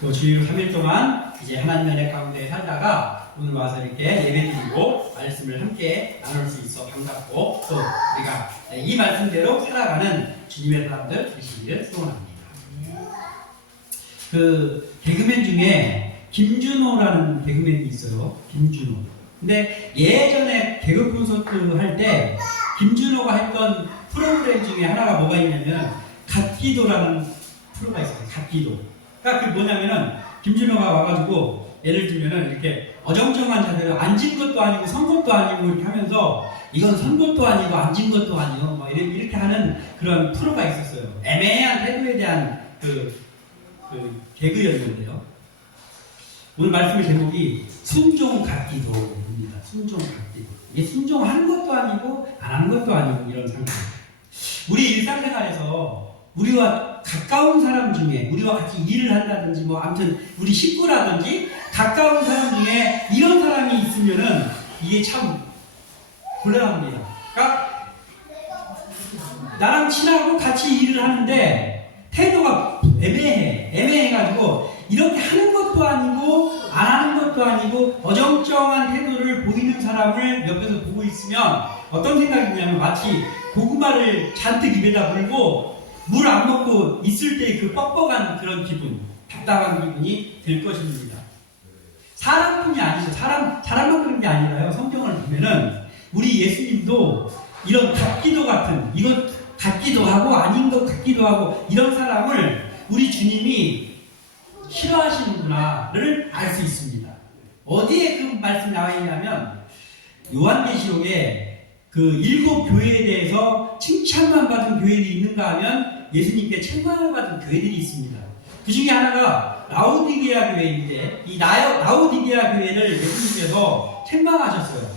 또 주일 3일 동안 이제 하나님의 은혜 가운데 살다가 오늘 와서 이렇게 예배드리고 말씀을 함께 나눌 수 있어 반갑고, 또 우리가 이 말씀대로 살아가는 주님의 사람들 되시기를 소원합니다. 그 개그맨 중에 김준호라는 개그맨이 있어요. 김준호. 근데 예전에 개그 콘서트 할 때 김준호가 했던 프로그램 중에 하나가 뭐가 있냐면 갓기도라는 프로가 있어요. 갓기도. 그러니까 그게 뭐냐면은 김준호가 와가지고 예를 들면은 이렇게 어정쩡한 자세로 앉은 것도 아니고 선 것도 아니고 이렇게 하면서 이건 선 것도 아니고 앉은 것도 아니고 뭐 이렇게 하는 그런 프로가 있었어요. 애매한 태도에 대한 그 개그였는데요. 오늘 말씀의 제목이 순종 갓기도입니다. 순종 갓기도. 이게 순종하는 것도 아니고 안 하는 것도 아니고 이런 상태. 우리 일상생활에서 우리와 가까운 사람 중에 우리와 같이 일을 한다든지 뭐 아무튼 우리 식구라든지 가까운 사람 중에 이런 사람이 있으면은 이게 참 곤란합니다. 그러니까 나랑 친하고 같이 일을 하는데 태도가 애매해가지고 이렇게 하는 것도 아니고 안 하는 것도 아니고 어정쩡한 태도를 보이는 사람을 옆에서 보고 있으면 어떤 생각이 드냐면 마치 고구마를 잔뜩 입에다 물고 물 안 먹고 있을 때 그 뻑뻑한 그런 기분, 답답한 기분이 들 것입니다. 사람뿐이 아니죠. 사람만 그런 게 아니라요. 성경을 보면은 우리 예수님도 이런 같기도 같은, 이것 같기도 하고 아닌 것 같기도 하고 이런 사람을 우리 주님이 싫어하시는구나를 알 수 있습니다. 어디에 그 말씀이 나와 있냐면 요한계시록에 그 7 교회에 대해서 칭찬만 받은 교회들이 있는가 하면 예수님께 책망을 받은 교회들이 있습니다. 그 중에 하나가 라오디게아 교회인데 이 라오디게아 교회를 예수님께서 책망하셨어요.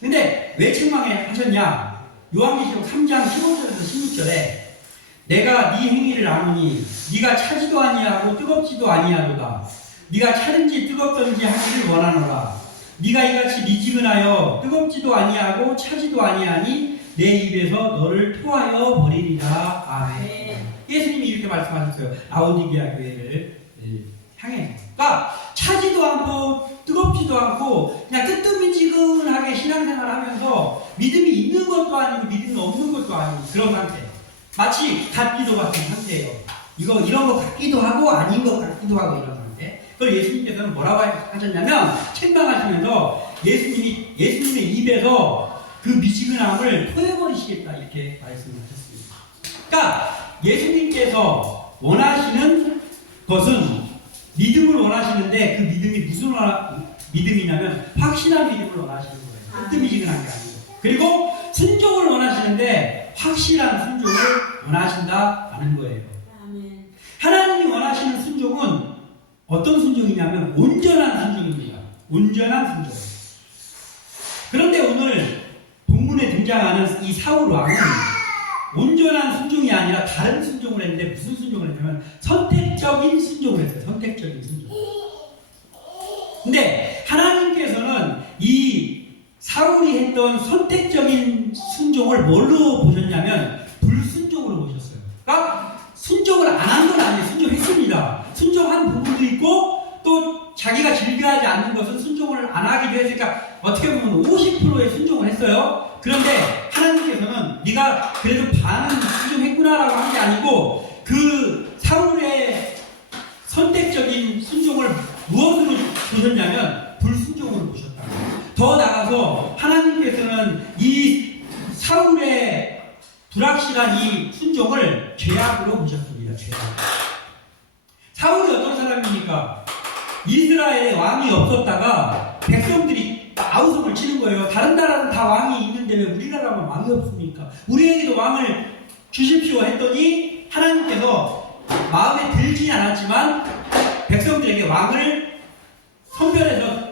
근데 왜 책망하셨냐? 요한계시록 3장 15절에서 16절에 내가 네 행위를 아노니 네가 차지도 아니하고 뜨겁지도 아니하도다. 네가 차든지 뜨겁든지 하기를 원하노라. 네가 이같이 미지근하여 뜨겁지도 아니하고 차지도 아니하니 내 입에서 너를 토하여 버리리라. 아멘. 예수님이 이렇게 말씀하셨어요. 라오디게아 교회를 향해. 그러니까 차지도 않고 뜨겁지도 않고 그냥 뜨뜻미지근하게 신앙생활을 하면서 믿음이 있는 것도 아니고 믿음이 없는 것도 아니고 그런 상태. 마치 같기도 같은 상태예요. 이런 것 같기도 하고 아닌 것 같기도 하고 이런 상태. 그걸 예수님께서는 뭐라고 하셨냐면 책망하시면서 예수님의 입에서 그 미지근함을 토해버리시겠다 이렇게 말씀하셨습니다. 그러니까 예수님께서 원하시는 것은 믿음을 원하시는데 그 믿음이 무슨 믿음이냐면 확신한 믿음을 원하시는 거예요. 뜨미지근한 게 아니고. 그리고 순종을 원하시는데 확실한 순종을 원하신다라는 거예요. 하나님이 원하시는 순종은 어떤 순종이냐면 온전한 순종입니다. 온전한 순종. 그런데 오늘 본문에 등장하는 이 사울 왕은 온전한 순종이 아니라 다른 순종을 했는데 무슨 순종을 했냐면 선택적인 순종을 했어요. 선택적인 순종. 근데 하나님께서는 이 사울이 했던 선택적인 순종을 뭘로 보셨냐면 불순종으로 보셨어요. 그러니까 순종을 안 한 건 아니에요. 순종했습니다. 순종한 부분도 있고 또 자기가 즐겨하지 않는 것은 순종을 안 하기도 했으니까 어떻게 보면 50%의 순종을 했어요. 그런데 하나님께서는 네가 그래도 반은 순종했구나라고 한 게 아니고 그 사울의 선택적인 순종을 무엇으로 보셨냐면 불순종으로 보셨다. 더 나아가서 하나님께서는 이 사울의 불확실한 이 순종을 죄악으로 보셨습니다. 죄악. 사울이 어떤 사람입니까? 이스라엘에 왕이 없었다가 백성들이 아우성을 치는 거예요. 다른 나라는 다 왕이 있는데 왜 우리나라만 왕이 없습니까? 우리에게도 왕을 주십시오 했더니 하나님께서 마음에 들지 않았지만 백성들에게 왕을 선별해서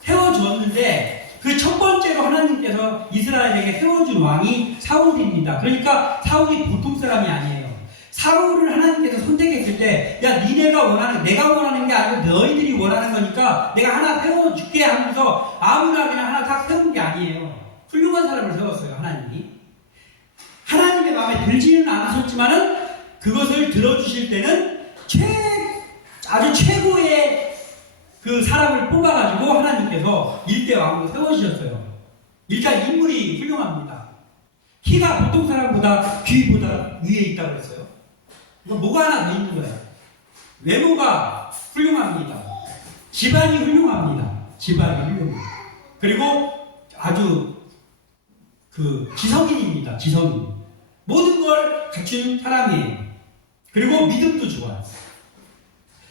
세워주었는데 그 첫 번째로 하나님께서 이스라엘에게 세워준 왕이 사울입니다. 그러니까 사울이 보통 사람이 아니에요. 사울을 하나님께서 선택했을 때, 야, 내가 원하는 게 아니고 너희들이 원하는 거니까 내가 하나 세워줄게 하면서 아무나 그냥 하나 딱 세운 게 아니에요. 훌륭한 사람을 세웠어요, 하나님이. 하나님의 마음에 들지는 않으셨지만은 그것을 들어주실 때는 아주 최고의 그 사람을 뽑아가지고 하나님께서 일대 왕으로 세워주셨어요. 일단 인물이 훌륭합니다. 키가 보통 사람보다 귀보다 위에 있다고 했어요. 이거 뭐가 하나 더 있는 거예요. 외모가 훌륭합니다. 집안이 훌륭합니다. 집안이 훌륭합니다. 그리고 아주 지성인입니다. 지성인. 모든 걸 갖춘 사람이에요. 그리고 믿음도 좋아요.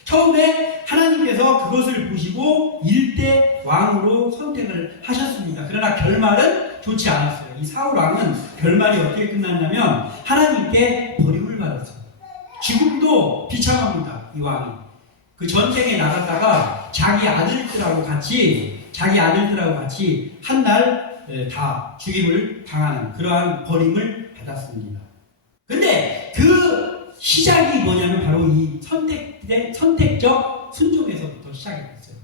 처음에 하나님께서 그것을 보시고 일대 왕으로 선택을 하셨습니다. 그러나 결말은 좋지 않았어요. 이 사울 왕은 결말이 어떻게 끝났냐면 하나님께 버림을 받았어요. 지금도 비참합니다. 이 왕이. 그 전쟁에 나갔다가 자기 아들들하고 같이 한 날 다 죽임을 당하는 그러한 버림을 받았습니다. 근데 그 시작이 뭐냐면 바로 이 선택적 순종에서부터 시작이 됐어요.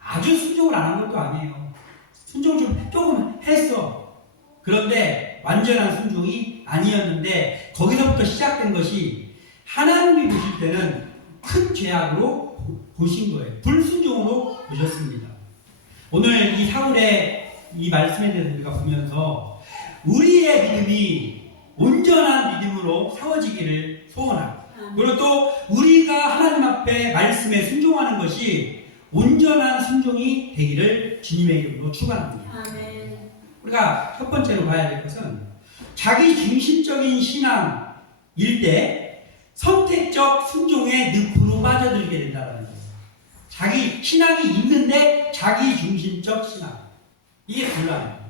아주 순종을 안 한 것도 아니에요. 순종 조금 했어. 그런데 완전한 순종이 아니었는데 거기서부터 시작된 것이 하나님이 보실 때는 큰 죄악으로 보신 거예요. 불순종으로 보셨습니다. 오늘 이 사울의 이 말씀에 대해서 우리가 보면서 우리의 믿음이 온전한 믿음으로 세워지기를 소원합니다. 그리고 또 우리가 하나님 앞에 말씀에 순종하는 것이 온전한 순종이 되기를 주님의 이름으로 축원합니다. 아멘. 우리가 첫 번째로 봐야 될 것은 자기 중심적인 신앙일 때 선택적 순종의 늪으로 빠져들게 된다는 거예요. 자기 신앙이 있는데 자기 중심적 신앙. 이게 곤란해요.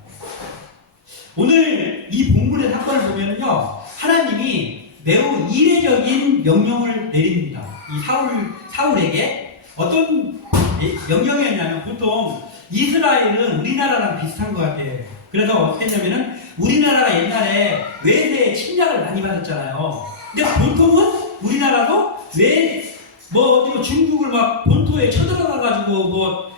오늘 이 본문의 사건을 보면요, 하나님이 매우 이례적인 명령을 내립니다. 이 사울에게 어떤 명령이었냐면 보통 이스라엘은 우리나라랑 비슷한 것 같아요. 그래서 어떻게 했냐면은 우리나라가 옛날에 외세의 침략을 많이 받았잖아요. 근데 보통은 우리나라도 어디 중국을 막 본토에 쳐들어가가지고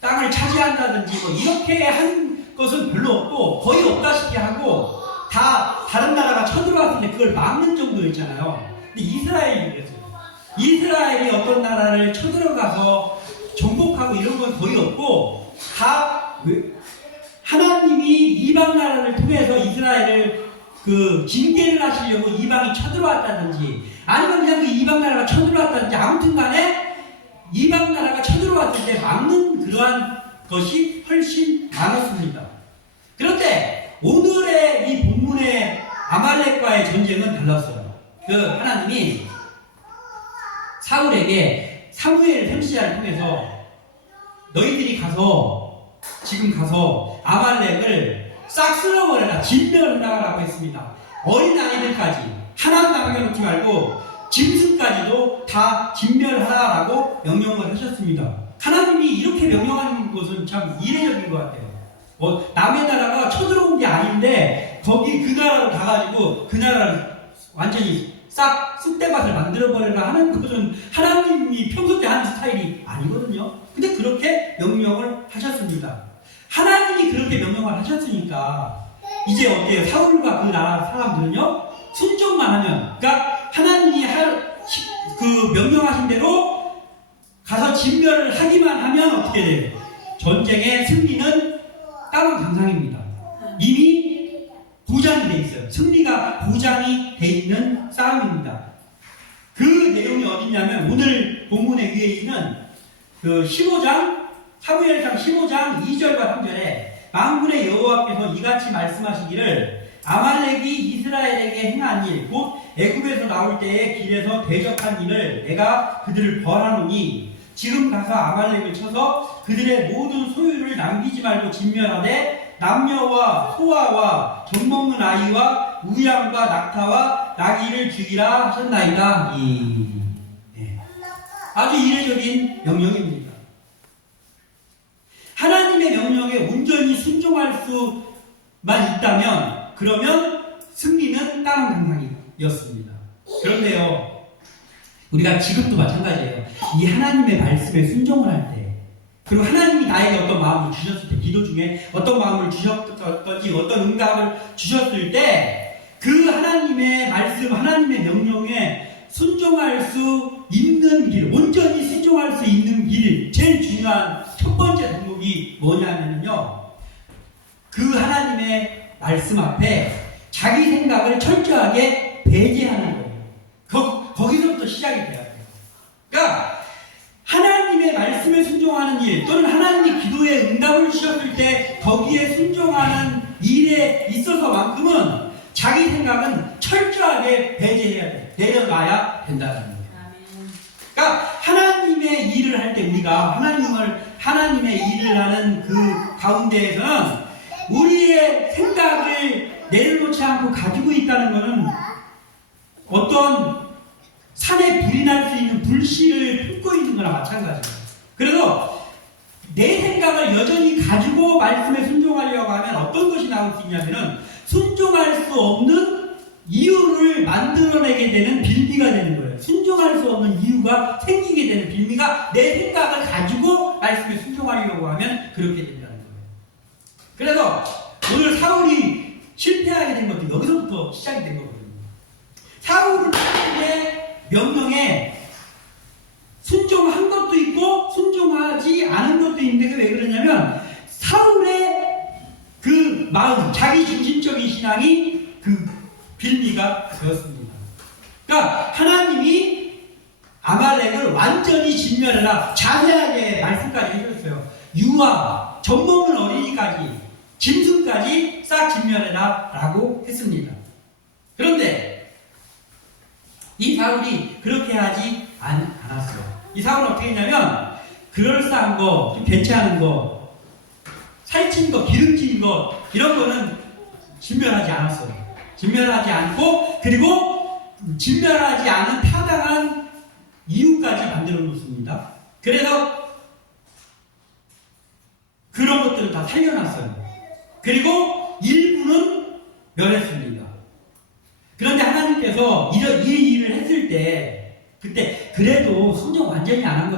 땅을 차지한다든지 이렇게 한 것은 별로 없고 거의 없다시피 하고 다 다른 나라가 쳐들어왔을 때 그걸 막는 정도였잖아요. 근데 이스라엘이 그랬어요. 이스라엘이 어떤 나라를 쳐들어가서 정복하고 이런 건 거의 없고 다 하나님이 이방 나라를 통해서 이스라엘을 징계를 하시려고 이방이 쳐들어왔다든지 아니면 그냥 그 이방 나라가 쳐들어왔다든지 아무튼 간에 이방 나라가 쳐들어왔을 때 막는 그러한 것이 훨씬 많았습니다. 그런데 오늘의 이 본문의 아말렉과의 전쟁은 달랐어요. 하나님이 사울에게 사무엘 선지자를 통해서 너희들이 지금 가서 아말렉을 싹 쓸어버려라, 진멸하라고 했습니다. 어린 아이들까지 하나도 남겨놓지 말고 짐승까지도 다 진멸하라라고 명령을 하셨습니다. 하나님이 이렇게 명령하는 것은 참 이례적인 것 같아요. 남의 나라가 쳐들어온 게 아닌데 거기 그 나라로 가가지고 그 나라를 완전히 싹 쑥대밭을 만들어버려라 하는 것은 하나님이 평소 때 하는 스타일이 아니거든요. 근데 그렇게 명령을 하셨습니다. 하나님이 그렇게 명령을 하셨으니까 이제 어때요? 사울과 그 나라 사람들은요, 순종만 하면, 그러니까 하나님이 명령하신 대로 가서 진멸을 하기만 하면 어떻게 돼요? 전쟁의 승리는 따망장상입니다. 이미 보장이 돼 있어요. 승리가 보장이 돼 있는 싸움입니다. 그 내용이 어디냐면 오늘 본문에 위에 있는 15장, 사무엘상 15장 2절과 3절에 만군의 여호와께서 이같이 말씀하시기를 아말렉이 이스라엘에게 행한 일, 곧 애굽에서 나올 때에 길에서 대적한 일을 내가 그들을 벌하노니 지금 가서 아말렉을 쳐서 그들의 모든 소유를 남기지 말고 진멸하되 남녀와 소아와 젖먹는 아이와 우양과 낙타와 나귀를 죽이라 하셨나이다. 네. 아주 이례적인 명령입니다. 하나님의 명령에 온전히 순종할 수만 있다면 그러면 승리는 따망장상이었습니다. 그런데요, 우리가 지금도 마찬가지예요. 이 하나님의 말씀에 순종을 할 때, 그리고 하나님이 나에게 어떤 마음을 주셨을 때, 기도 중에 어떤 마음을 주셨던지 어떤 응답을 주셨을 때 그 하나님의 말씀, 하나님의 명령에 순종할 수 있는 길, 온전히 순종할 수 있는 길, 제일 중요한 첫 번째 덕목이 뭐냐면요, 그 하나님의 말씀 앞에 자기 생각을 철저하게 배제하는 거예요. 거기서부터 시작이 돼야 돼요. 그러니까 하나님의 말씀에 순종하는 일, 또는 하나님이 기도에 응답을 주셨을 때 거기에 순종하는 일에 있어서만큼은 자기 생각은 철저하게 배제해야 돼. 내려놔야 된다는 거예요. 그러니까 하나님의 일을 할 때 우리가 하나님의 일을 하는 그 가운데에서는 우리의 생각을 내려놓지 않고 가지고 있다는 것은 어떤 산에 불이 날 수 있는 불씨를 품고 있는 거나 마찬가지예요. 그래서 내 생각을 여전히 가지고 말씀에 순종하려고 하면 어떤 것이 나올 수 있냐면은 순종할 수 없는 이유를 만들어내게 되는 빌미가 되는 거예요. 순종할 수 없는 이유가 생기게 되는 빌미가 내 생각을 가지고 말씀에 순종하려고 하면 그렇게 된다는 거예요. 그래서 오늘 사울이 실패하게 된 것도 여기서부터 시작이 된 거거든요. 사울의 명령에 순종한 것도 있고 순종하지 않은 것도 있는데 왜 그러냐면 사울의 그 마음, 자기 중심적인 신앙이 그 빌미가 되었습니다. 그러니까 하나님이 아말렉을 완전히 진멸해라, 자세하게 말씀까지 해줬어요. 유아, 젖먹는 어린이까지, 짐승까지 싹 진멸해라 라고 했습니다. 그런데 이 사울이 그렇게 하지 않았어요. 이 사울은 어떻게 했냐면 그럴싸한 거, 좀 괜찮은 거, 살찐 거, 기름진 거 이런 거는 진멸하지 않았어요. 진멸하지 않고, 그리고 진멸하지 않은 타당한 이유까지 만들어 놓습니다. 그래서 그런 것들을 다 살려놨어요. 그리고 일부는 멸했습니다. 그런데 하나님께서 이 일을 했을 때, 그때 그래도 순종 완전히 안 한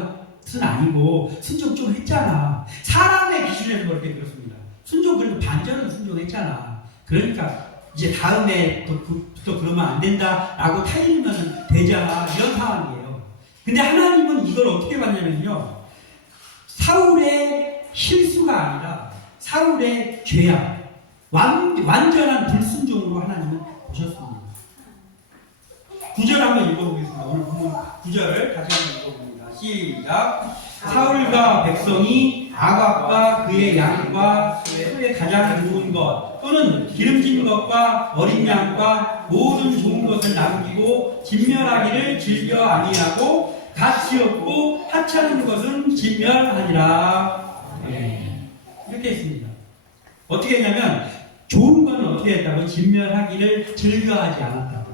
것은 아니고 순종 좀 했잖아. 사람의 기준에서 그렇게 들었습니다. 순종 그래도 반절은 순종했잖아. 그러니까 이제 다음에부터 그러면 안 된다라고 타이르면 되잖아, 이런 상황이에요. 근데 하나님은 이걸 어떻게 봤냐면요, 사울의 실수가 아니라 사울의 죄악, 완전한 불순종으로 하나님은 보셨습니다. 9절 한번 읽어보겠습니다. 오늘 본문 9절을 다시 한번 읽어봅니다. 시작. 사울과 백성이 아갑과 그의 양과 소의 가장 좋은 것 또는 기름진 것과 어린 양과 모든 좋은 것을 남기고 진멸하기를 즐겨 아니하고 가치 없고 하찮은 것은 진멸하니라. 네. 이렇게 했습니다. 어떻게 했냐면 좋은 건 어떻게 했다고? 진멸하기를 즐겨하지 않았다고.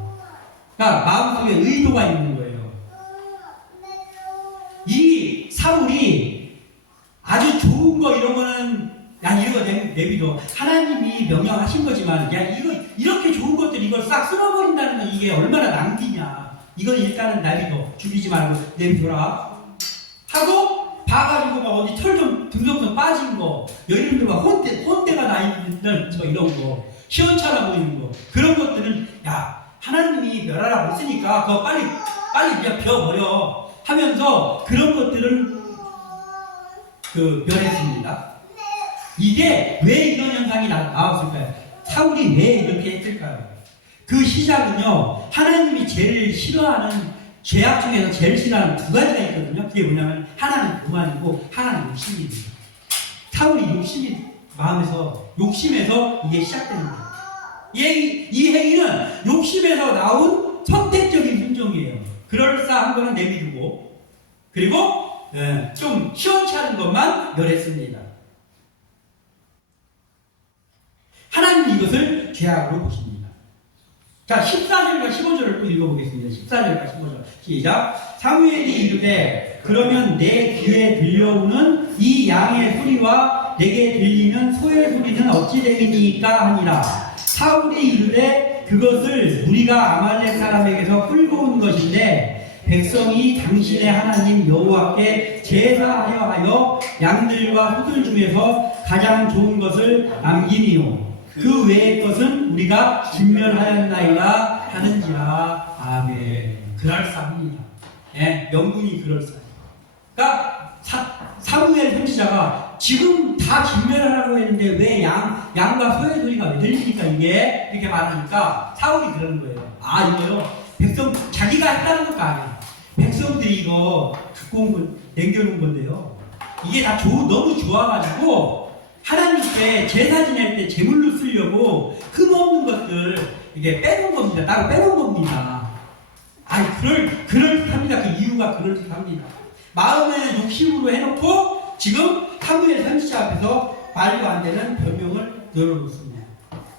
그러니까 마음속에 의도가 있는 거예요. 이 사울이 아주 좋은 거 이런 거는 야 이거 내비둬. 하나님이 명령하신 거지만 야 이거 이렇게 좋은 것들 이걸 싹 쓸어버린다는 건 이게 얼마나 낭비냐. 이건 일단은 내비둬. 죽이지 말고 내비둬라. 하고 봐가지고 막 어디 털 좀 등성성 빠진 거, 여인들 막 혼대가 나 있는 저 이런 거, 시원찮아 보이는 거, 그런 것들은 야 하나님이 멸하라고 했으니까 그거 빨리 그냥 벼버려 하면서 그런 것들을 멸했습니다. 이게 왜 이런 현상이 나왔을까요? 사울이 왜 이렇게 했을까요? 그 시작은요, 하나님이 제일 싫어하는 죄악 중에서 제일 싫어하는 두 가지가 있거든요. 그게 뭐냐면 하나는 교만이고 하나는 욕심입니다. 사울이 마음에서 욕심에서 이게 시작되는 거예요. 이 행위는 욕심에서 나온 선택적인 순종이에요. 그럴싸한 거는 내비두고, 그리고 좀 시원찮은 것만 멸했습니다. 하나님이 이것을 죄악으로 보십니다. 자, 14절과 15절을 또 읽어보겠습니다. 14절과 15절 시작. 사무엘이 이르되 그러면 내 귀에 들려오는 이 양의 소리와 내게 들리는 소의 소리는 어찌 되겠니까 하니라. 사울이 이르되 그것을 우리가 아말렉 사람에게서 끌고 온 것인데 백성이 당신의 하나님 여호와께 제사하여 하여 양들과 소들 중에서 가장 좋은 것을 남기니요 그 외의 것은 우리가 진멸하였나이다 하는지라. 아멘. 그럴싸합니다. 예, 명분이 그럴싸해요. 그러니까 사무엘 선지자가 지금 다 진멸하라고 했는데 왜 양과 소의 소리가 왜 들리니까 이게 이렇게 말하니까 사울이 그러는 거예요. 아 이거요 백성 자기가 했다는 것도 아니야. 백성들이 이거 갖고 온 건 남겨놓은 건데요. 이게 다 너무 좋아가지고 하나님께 제사 지낼 때 제물로 쓰려고 흠없는 것들 이게 빼놓은 겁니다. 따로 빼놓은 겁니다. 아니 그럴듯합니다. 그 이유가 그럴듯합니다. 마음에 욕심으로 해놓고 지금 사무엘 선지자 앞에서 말도 안 되는 변명을 늘어놓습니다.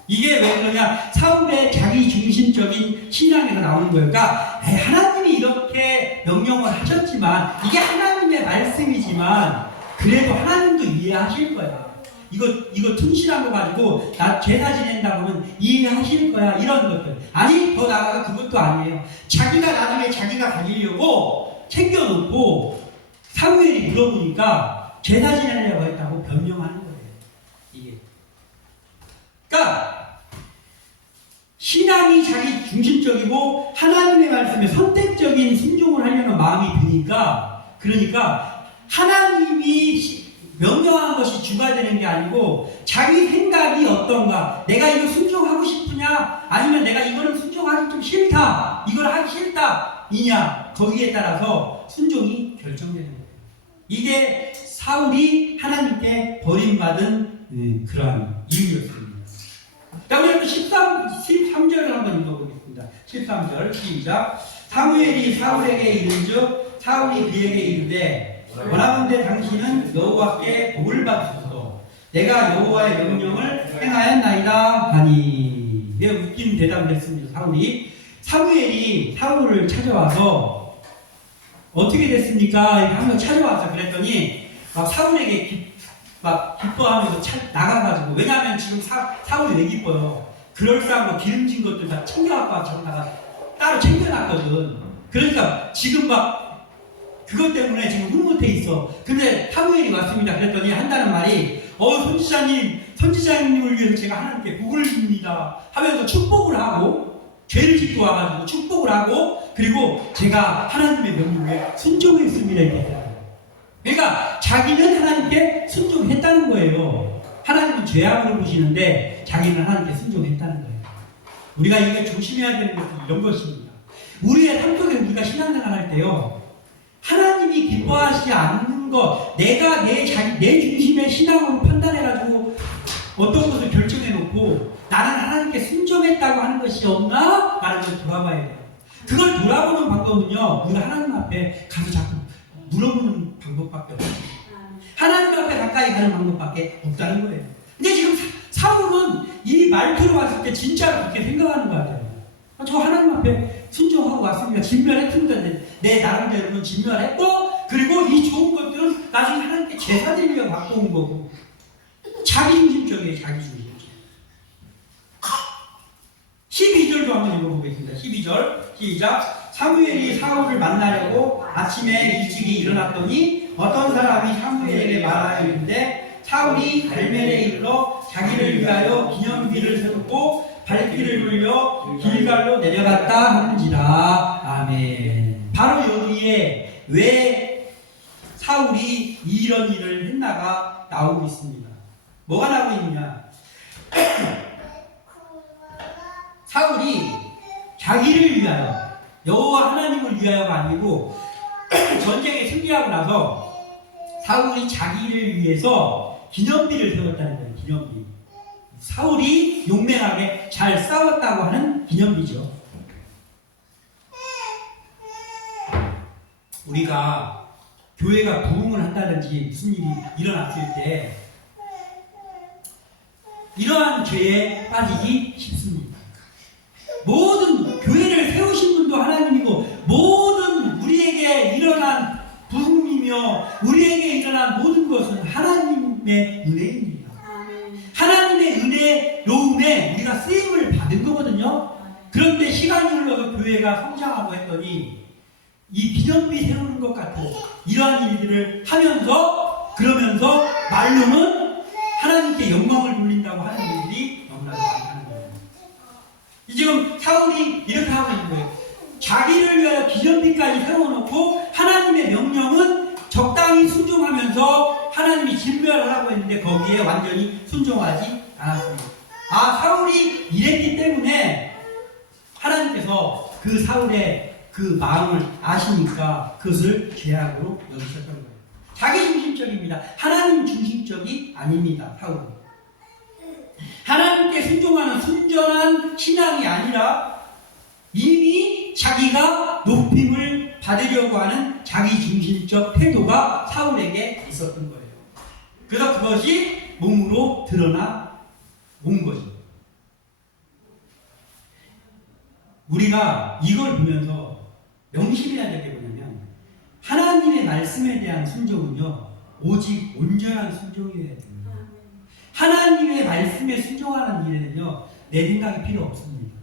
이게 왜 그러냐? 사울의 자기 중심적인 신앙에서 나오는 거예요. 그러니까 하나님이 이렇게 명령을 하셨지만 이게 하나님의 말씀이지만 그래도 하나님도 이해하실 거야. 이거 충실한 거 가지고 나 제사 지낸다고 하면 이해하실 거야. 이런 것들. 아니 더 나아가서 그것도 아니에요. 자기가 나중에 자기가 가지려고 챙겨놓고 사무엘이 물어보니까 제사 지내려고 했다고 변명하는 거예요. 이게. 그러니까 신앙이 자기 중심적이고 하나님의 말씀에 선택적인 순종을 하려는 마음이 드니까 그러니까 하나님이 명령한 것이 주가 되는 게 아니고 자기 생각이 어떤가 내가 이거 순종하고 싶으냐 아니면 내가 이거는 순종하기 좀 싫다 이걸 하기 싫다 이냐 거기에 따라서 순종이 결정되는 거예요. 이게 사울이 하나님께 버림받은 그러한 이유였습니다. 자, 우리 또 13절을 한번 읽어보겠습니다. 13절 시작. 사무엘이 사울에게 이른즉 사울이 그에게 이르되 원하건대 당신은 여호와께 복을 받으소서. 내가 여호와의 명령을 행하였나이다 하니. 왜 웃긴 대답을 했습니다. 사무엘이 사울을 찾아와서 어떻게 됐습니까? 이렇게 한번 찾아와서 그랬더니 사울에게 기뻐하면서 나가가지고 왜냐하면 지금 사울이 왜 기뻐요? 그럴싸한 거 기름진 것들 다 챙겨갖고 저기다가 따로 챙겨놨거든. 그러니까 지금 그것 때문에 지금 흐뭇해 있어. 근데 사무엘이 왔습니다. 그랬더니 한다는 말이 선지자님을 위해서 제가 하나님께 복을 줍니다 하면서 축복을 하고 죄를 짓고 와가지고 축복을 하고 그리고 제가 하나님의 명령에 순종했습니다 이렇게. 그러니까 자기는 하나님께 순종했다는 거예요. 하나님은 죄악으로 보시는데 자기는 하나님께 순종했다는 거예요. 우리가 이거 조심해야 되는 것은 이런 것입니다. 우리의 삶 속에 우리가 신앙생활 할 때요. 하나님이 기뻐하시지 않는 것, 내가 내 중심의 신앙으로 판단해가지고 어떤 것을 결정해놓고 나는 하나님께 순종했다고 하는 것이 없나? 라는 걸 돌아봐야 돼요. 그걸 돌아보는 방법은요. 우리가 하나님 앞에 가서 자꾸 물어보는 방법밖에 없어요. 하나님 앞에 가까이 가는 방법밖에 없다는 거예요. 근데 지금 사울은 이 말투로 왔을 때 진짜로 그렇게 생각하는 것 같아요. 저 하나님 앞에 순종하고 왔습니다. 진멸했습니다. 내 나름대로는 진멸했고 그리고 이 좋은 것들은 나중에 하나님께 제사 드리려고 갖고 온 거고 자기 중심적이에요. 자기 중심적. 12절도 한번 읽어보겠습니다. 12절 시작. 사무엘이 사울을 만나려고 아침에 일찍이 일어났더니 어떤 사람이 사무엘에게 말하여 이르는데 사울이 갈멜에 이르러 자기를 위하여 기념비를 세우고 발길을 돌려 길갈로 내려갔다 하는지라. 아멘. 바로 여기에 왜 사울이 이런 일을 했나가 나오고 있습니다. 뭐가 나오고 있느냐? 사울이 자기를 위하여 여호와 하나님을 위하여가 아니고 전쟁에 승리하고 나서 사울이 자기를 위해서 기념비를 세웠다는 거예요. 기념비. 사울이 용맹하게 잘 싸웠다고 하는 기념비죠. 우리가 교회가 부흥을 한다든지 무슨 일이 일어났을 때 이러한 죄에 빠지기 쉽습니다. 모든 교회를 세우신 분도 하나님이고 모든 우리에게 일어난 부흥이며 우리에게 일어난 모든 것은 하나님의 은혜입니다. 하나님의 은혜로움에 우리가 쓰임을 받은 거거든요. 그런데 시간이 흘러서 교회가 성장하고 했더니 이 기념비 세우는 것 같은 이러한 일들을 하면서 그러면서 말로는 하나님께 영광을 돌린다고 하는 일들이 너무나도 많다는 거예요. 지금 사울이 이렇게 하고 있는 거예요. 자기를 위하여 기념비까지 세워놓고 하나님의 명령은 하면서 하나님이 진멸하라고 했는데 거기에 완전히 순종하지 않았습니다. 사울이 이랬기 때문에 하나님께서 그 사울의 그 마음을 아시니까 그것을 죄악으로 여기셨던 거예요. 자기 중심적입니다. 하나님 중심적이 아닙니다. 사울은. 하나님께 순종하는 순전한 신앙이 아니라 이미 자기가 높임을 받으려고 하는 자기 중심적 태도가 사울에게 있었던 거예요. 그래서 그것이 몸으로 드러나 온 거죠. 우리가 이걸 보면서 명심해야 될 게 뭐냐면 하나님의 말씀에 대한 순종은요 오직 온전한 순종이어야 됩니다. 하나님의 말씀에 순종하는 일에는요 내 생각이 필요 없습니다.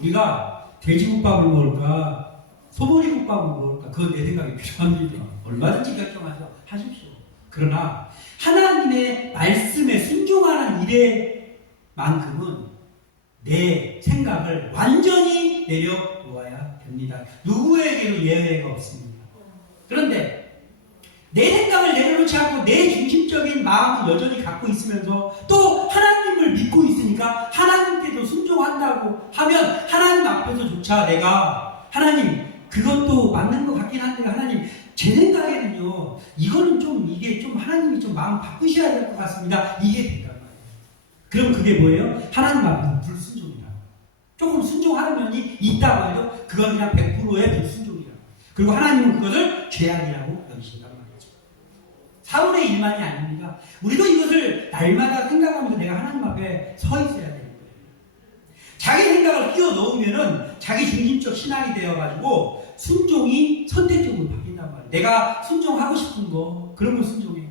우리가 돼지국밥을 먹을까 소머리국밥을 먹을까 그건 내 생각이 필요합니다. 얼마든지 결정하셔 하십시오. 그러나 하나님의 말씀에 순종하는 일에만큼은 내 생각을 완전히 내려놓아야 됩니다. 누구에게도 예외가 없습니다. 그런데 내 생각을 내려놓지 않고 내 중심적인 마음을 여전히 갖고 있으면서 또 하나님을 믿고 있으니까 하나님께도 순종한다고 하면 하나님 앞에서조차 내가 하나님 그것도 맞는 것 같긴 한데 하나님 제 생각에는요 이거는 좀 이게 좀 하나님이 좀 마음 바꾸셔야 될 것 같습니다. 이게 된단 말이에요. 그럼 그게 뭐예요? 하나님 앞에서 불순종이라고. 조금 순종하는 면이 있다고 해도 그건 그냥 100%의 불순종이라고. 그리고 하나님은 그것을 죄악이라고 여기신단 말이죠. 사울의 일만이 아닙니다. 우리도 이것을 날마다 생각하면서 내가 하나님 앞에 서 있어야 되는 거예요. 자기 생각을 끼워 넣으면은 자기 중심적 신앙이 되어가지고 순종이 선택적으로 바뀐단 말이에요. 내가 순종하고 싶은 거 그런 거 순종해.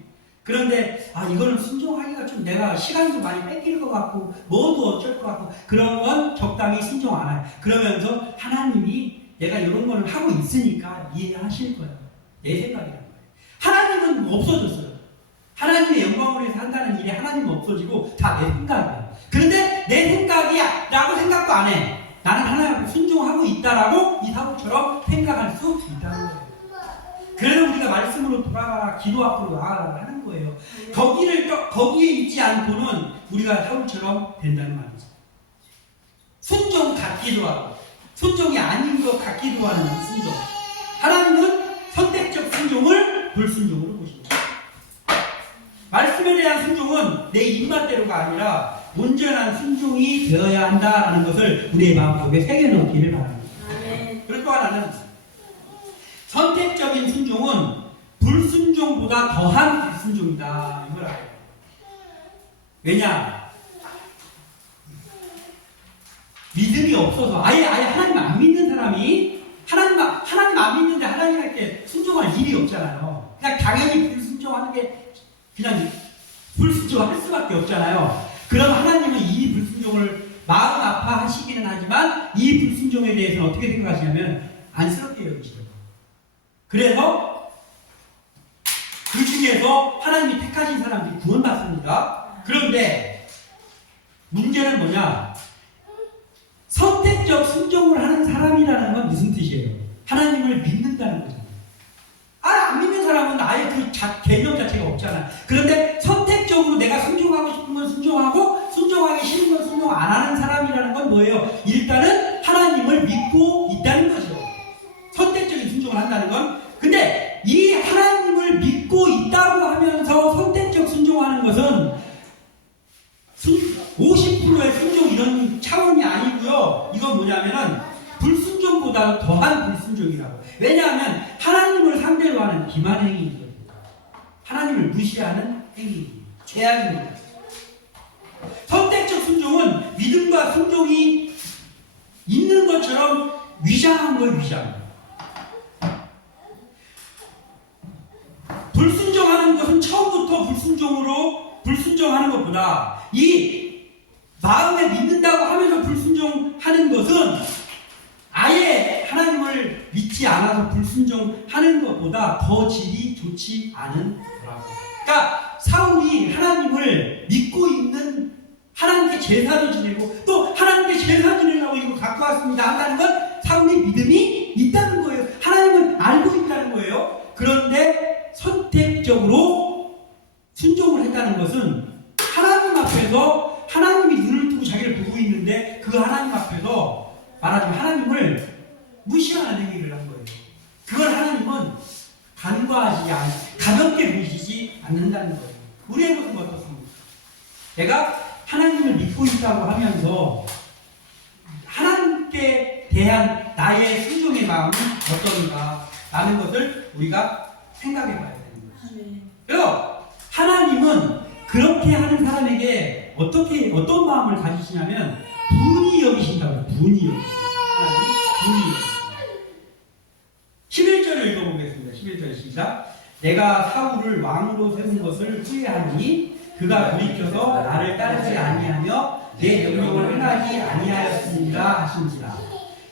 그런데 이거는 순종하기가 좀 내가 시간도 많이 뺏기는 것 같고 뭐도 어쩔 것 같고 그런 건 적당히 순종 안 해요. 그러면서 하나님이 내가 이런 거는 하고 있으니까 이해하실 거예요. 내 생각이란 말이에요. 하나님은 없어졌어요. 하나님의 영광을 위해서 한다는 일이 하나님은 없어지고 다 내 생각이야. 그런데 내 생각이야 라고 생각도 안 해. 나는 하나님 앞에 순종하고 있다라고 이 사울처럼 생각할 수 있다는 거예요. 그래서 우리가 말씀으로 돌아가라, 기도 앞으로 나아가라 하는 거예요. 거기에 있지 않고는 우리가 사울처럼 된다는 말이죠. 순종 같기도 하고, 순종이 아닌 것 같기도 하는 순종. 하나님은 선택적 순종을 불순종으로 보십니다. 말씀에 대한 순종은 내 입맛대로가 아니라 온전한 순종이 되어야 한다는 것을 우리의 마음속에 새겨넣기를 바랍니다. 그리고 또 하나는 선택적인 순종은 불순종보다 더한 불순종이다. 이걸 알아요. 왜냐? 믿음이 없어서 아예 하나님 안 믿는 사람이 하나님 안 믿는데 하나님께 순종할 일이 없잖아요. 그냥 당연히 불순종하는 게 그냥 불순종할 수밖에 없잖아요. 그럼 하나님은 이 불순종을 마음 아파하시기는 하지만 이 불순종에 대해서는 어떻게 생각하시냐면 안쓰럽게 여기시더라고요. 그래서 그 중에서 하나님이 택하신 사람들이 구원받습니다. 그런데 문제는 뭐냐? 선택적 순종을 하는 사람이라는 건 무슨 뜻이에요? 하나님을 믿는다는 거잖아요. 안 믿는 사람은 아예 그 개념 자체가 없잖아요. 그런데 선택적으로 내가 순종하고 싶은 건 순종하고 순종하기 싫은 건 순종 안 하는 사람이라는 건 뭐예요? 일단은 하나님을 믿고 있다는 거죠. 선택적인 순종을 한다는 건. 근데 이 하나님을 믿고 있다고 하면서 선택적 순종하는 것은 50%의 순종 이런 차원이 아니고요. 이건 뭐냐면은 불순종보다 더한 불순종이라고. 왜냐하면 하나님을 상대로 하는 기만 행위이거든요. 하나님을 무시하는 행위, 죄악입니다. 선택적 순종은 믿음과 순종이 있는 것처럼 위장한 걸 위장. 불순종하는 것은 처음부터 불순종하는 것보다 이 마음에 믿는다고 하면서 불순종하는 것은 아예 하나님을 믿지 않아서 불순종하는 것보다 더 질이 좋지 않은 거라고. 그러니까 사울이 하나님을 믿고 있는 하나님께 제사도 지내고 또 하나님께 제사 지내려고 이거 갖고 왔습니다 한다는 건 사울이 믿음이 있다는 거예요. 하나님을 알고 있다는 거예요. 그런데 선택적으로 간과하지 가볍게 보시지 않는다는 거예요. 우리의 모습은 어떻습니까? 내가 하나님을 믿고 있다고 하면서 하나님께 대한 나의 순종의 마음은 어떤가 라는 것을 우리가 생각해 봐야 되는 거죠. 그래서 하나님은 그렇게 하는 사람에게 어떤 마음을 가지시냐면 분이 여기신다고요. 분이 여기신다. 하나님이 분이 여기신다. 11절을 읽어보겠습니다. 11절 시작. 내가 사울을 왕으로 세운 것을 후회하노니 그가 돌이켜서 나를 따르지 아니하며 내 명령을 행하지 아니하였습니다 하신지라.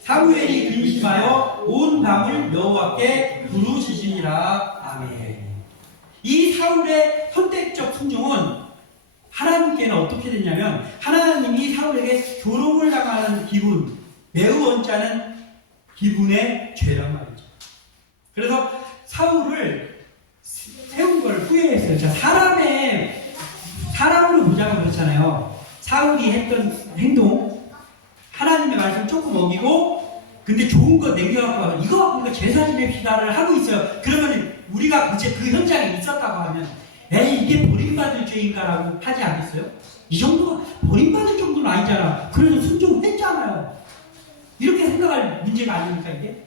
사무엘이 근심하여 온 밤을 여호와께 부르짖으니라. 아멘. 이 사울의 선택적 순종은 하나님께는 어떻게 됐냐면 하나님이 사울에게 조롱을 당하는 기분, 매우 언짢은 기분의 죄란 말이죠. 그래서 사울을 세운 걸 후회했어요. 자, 사람으로 보자면 그렇잖아요. 사울이 했던 행동, 하나님의 말씀 조금 어기고, 근데 좋은 거 남겨갖고 가면 이거 갖고 우리가 제사 지냅시다를 하고 있어요. 그러면 우리가 그 현장에 있었다고 하면, 에이, 이게 버림받을 죄인가라고 하지 않겠어요? 이 정도가 버림받을 정도는 아니잖아. 그래도 순종했잖아요. 이렇게 생각할 문제가 아닙니까, 이게?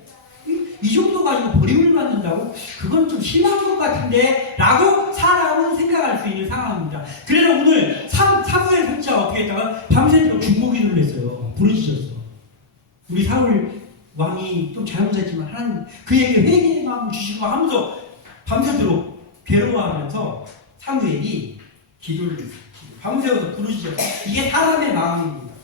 이 정도 가지고 버림을 받는다고? 그건 좀 심한 것 같은데? 라고 사람은 생각할 수 있는 상황입니다. 그래서 오늘 사무엘 선지자가 어떻게 했다가 밤새도록 중보기도를 했어요. 부르짖었어. 우리 사울 왕이 좀 잘못했지만 하나님 그에게 회개의 마음을 주시고 하면서 밤새도록 괴로워하면서 사무엘이 기도를 했어요. 밤새워서 부르짖었어요. 이게 사람의 마음입니다.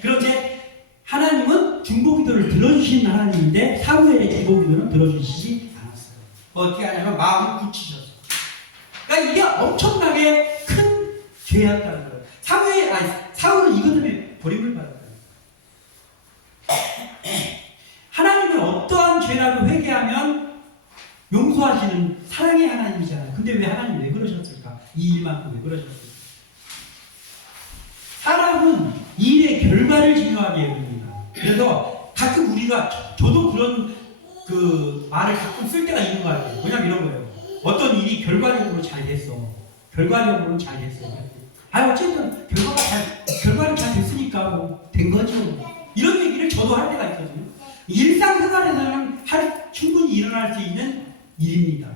그런데 하나님은 중보기도를 들어주시는 하나님인데 사무엘의 중보기도는 들어주시지 않았어요. 어떻게 하냐면 마음을 굳히셨어요. 그러니까 이게 엄청나게 큰 죄였다는 거예요. 사울은 이것 때문에 버림을 받았어요. 하나님은 어떠한 죄라도 회개하면 용서하시는 사랑의 하나님이잖아요. 근데 왜 하나님 왜 그러셨을까? 이 일만큼 왜 그러셨을까? 사람은 일의 결과를 중요하게 여깁니다. 그래서 가끔 우리가 저도 그런 말을 가끔 쓸 때가 있는 거 같아요. 뭐냐면 이런 거예요. 어떤 일이 결과적으로 잘 됐어. 결과적으로는 잘 됐어요. 어쨌든 결과는 잘 됐으니까 뭐 된 거죠. 이런 얘기를 저도 할 때가 있거든요. 일상생활에서는 충분히 일어날 수 있는 일입니다.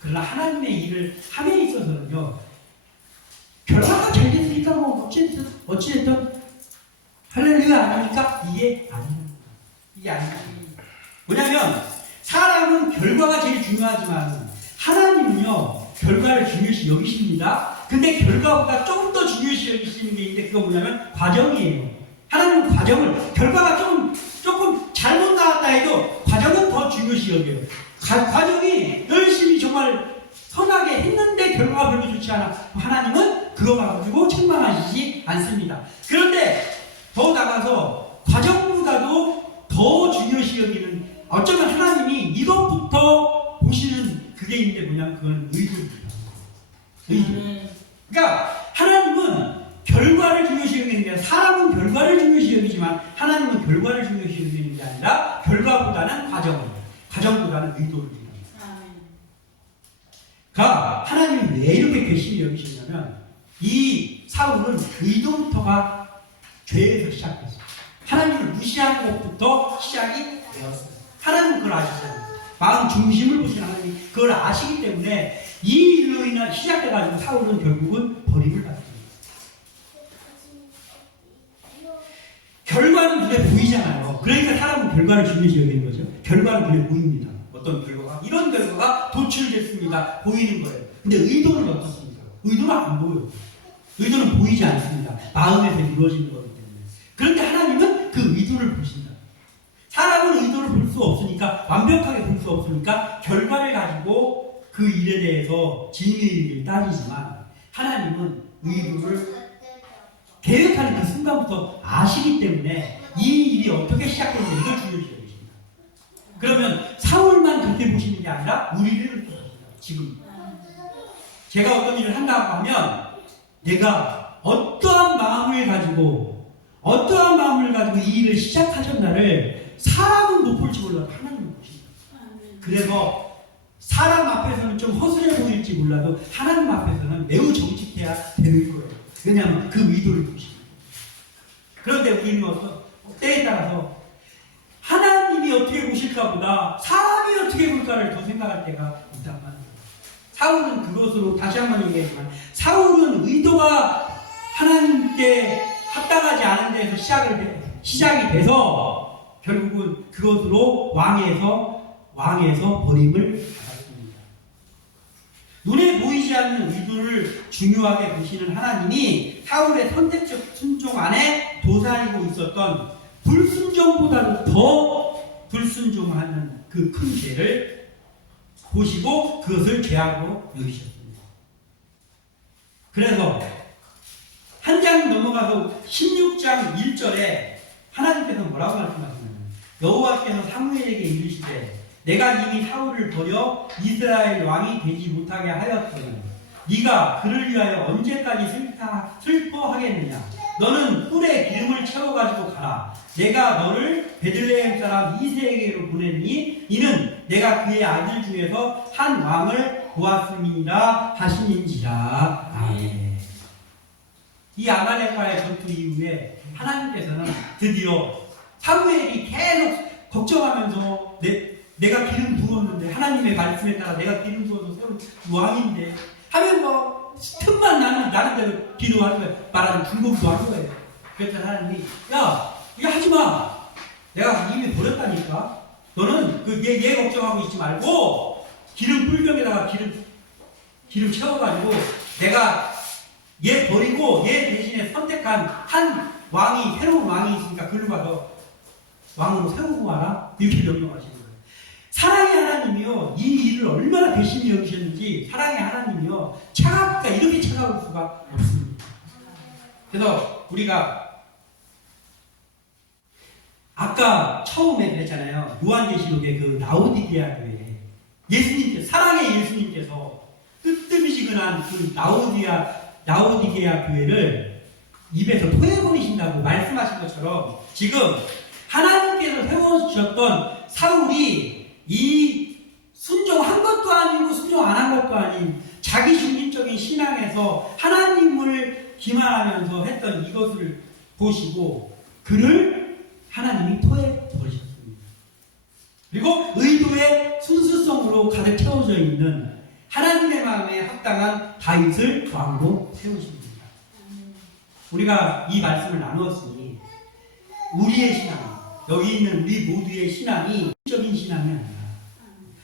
그러나 하나님의 일을 함에 있어서는요. 결과가 잘 됐으니까 뭐 어찌됐든 할렐루야 아닙니까? 이게 아닙니다. 이게 아닙니다. 뭐냐면 사람은 결과가 제일 중요하지만 하나님은요 결과를 중요시 여기십니다. 근데 결과보다 조금 더 중요시 여기시는 게 있는데 그거 뭐냐면 과정이에요. 하나님은 결과가 조금 잘못 나왔다 해도 과정은 더 중요시 여겨요. 과정이 열심히 정말 선하게 했는데 결과가 별로 좋지 않아. 하나님은 그거 가지고 책망하시지 않습니다. 그런데 더 나가서 과정보다도 더 중요시 여기는 어쩌면 하나님이 이것부터 보시는 그게 있는데 뭐냐면 그건 의도입니다. 의도. 그러니까 하나님은 결과를 중요시 여기는 게 아니라 사람은 결과를 중요시 여기지만 하나님은 결과를 중요시 여기는 게 아니라 결과보다는 과정보다는 의도를 그러니까 하나님이 왜 이렇게 괘씸히 여기시냐면 이 사울은 의도부터가 죄에서 시작했어요. 하나님을 무시한 것부터 시작이 되었어요. 하나님은 그걸 아시잖아요. 마음 중심을 보시는 하나님이 그걸 아시기 때문에 이 일로 인한 시작돼가지고 사울은 결국은 버림을 받습니다. 결과는 눈에 보이잖아요. 그러니까 사람은 결과를 중요시 여기는 거죠. 결과는 눈에 보입니다. 어떤 결과가 이런 결과가 도출됐습니다. 보이는 거예요. 근데 의도는 어떻습니까? 의도는 안 보여요. 의도는 보이지 않습니다. 마음에서 이루어지는 거기 때문에. 그런데 하나님은 그 의도를 보신다. 사람은 의도를 볼 수 없으니까 완벽하게 볼 수 없으니까 결과를 가지고 그 일에 대해서 진위를 따지지만 하나님은 의도를 계획하는 그 순간부터 아시기 때문에 이 일이 어떻게 시작되는지 이걸 중요시 여기십니다. 그러면 사울만 그렇게 보시는 게 아니라 우리를 그렇게 보십니다. 지금 제가 어떤 일을 한다고 하면 내가 어떠한 마음을 가지고 이 일을 시작하셨나를 사람은 못 볼지 몰라도 하나님은 보십니다. 그래서 사람 앞에서는 좀 허술해 보일지 몰라도 하나님 앞에서는 매우 정직해야 되는 거예요. 왜냐하면 그 의도를 보시고. 그런데 우리는 때에 따라서 하나님이 어떻게 보실까 보다 사람이 어떻게 볼까를 더 생각할 때가 있단 말이에요. 사울은 그것으로 다시 한번 얘기하지만 사울은 의도가 하나님께 합당하지 않은 데서 시작이 돼서 결국은 그것으로 왕에서 버림을 받았습니다. 눈에 보이지 않는 의도를 중요하게 보시는 하나님이 사울의 선택적 순종 안에 도사리고 있었던 불순종보다도 더 불순종하는 그 큰 죄를 보시고 그것을 죄악으로 여기셨습니다. 그래서 한 장 넘어가서 16장 1절에 하나님께서 뭐라고 말씀하시냐면 여호와께서 사무엘에게 이르시되 내가 이미 사울을 버려 이스라엘 왕이 되지 못하게 하였더니 네가 그를 위하여 언제까지 슬퍼하겠느냐. 너는 뿔에 기름을 채워가지고 가라. 내가 너를 베들레헴 사람 이새에게로 보내니 이는 내가 그의 아들 중에서 한 왕을 보았음이라 하시는지라. 아멘. 이 아말렉과의 전투 이후에 하나님께서는 드디어 사무엘이 계속 걱정하면서 내가 기름 부었는데 하나님의 말씀에 따라 내가 기름 부어서 세운 왕인데 하면 뭐 틈만 나는 대로 기도하는 거예요. 말하는 중국도 하는 거예요. 그랬더니 하나님이 야 이거 하지마. 내가 이미 버렸다니까. 너는 얘 걱정하고 있지 말고 기름 불병에다가 기름 채워가지고 내가 얘 버리고 얘 대신에 선택한 한 왕이 새로운 왕이 있으니까 그걸로 가서 왕으로 세우고 와라. 이렇게 명령하시는 거예요. 사랑의 하나님이요 이 일을 얼마나 배신히 여기셨는지 사랑의 하나님이요 차갑다 이렇게 차가울 수가 없습니다. 그래서 우리가 아까 처음에 그랬잖아요. 요한계시록의 그 라오디게아 교회 예수님께서 사랑의 예수님께서 뜨뜻미지근한 그 라오디게아 교회를 입에서 토해버리신다고 말씀하신 것처럼 지금 하나님께서 세워주셨던 사울이 이 순종한 것도 아니고 순종 안 한 것도 아닌 자기 중심적인 신앙에서 하나님을 기만하면서 했던 이것을 보시고 그를 하나님이 토해버리셨습니다. 그리고 의도의 순수성으로 가득 채워져 있는 하나님의 마음에 합당한 다윗을 왕으로 세우십니다. 우리가 이 말씀을 나누었으니 우리의 신앙, 여기 있는 우리 모두의 신앙이 적인 신앙이 아니라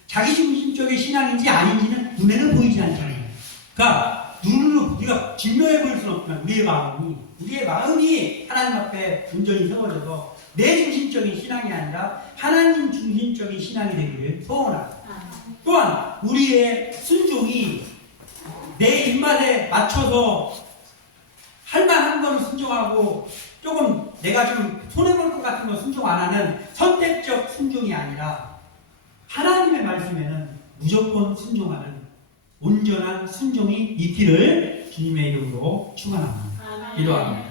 자기 중심적인 신앙인지 아닌지는 눈에는 보이지 않잖아요. 그러니까 눈으로 우리가 증명해 보일 수는 없지만 우리의 마음이 하나님 앞에 온전히 세워져서 내 중심적인 신앙이 아니라 하나님 중심적인 신앙이 되기를 소원합니다. 또한 우리의 순종이 내 입맛에 맞춰서 할 만한 거는 순종하고 조금 내가 좀 손해볼 것 같은 거 순종 안 하는 선택적 순종이 아니라 하나님의 말씀에는 무조건 순종하는 온전한 순종이 있기를 주님의 이름으로 축원합니다. 기도합니다.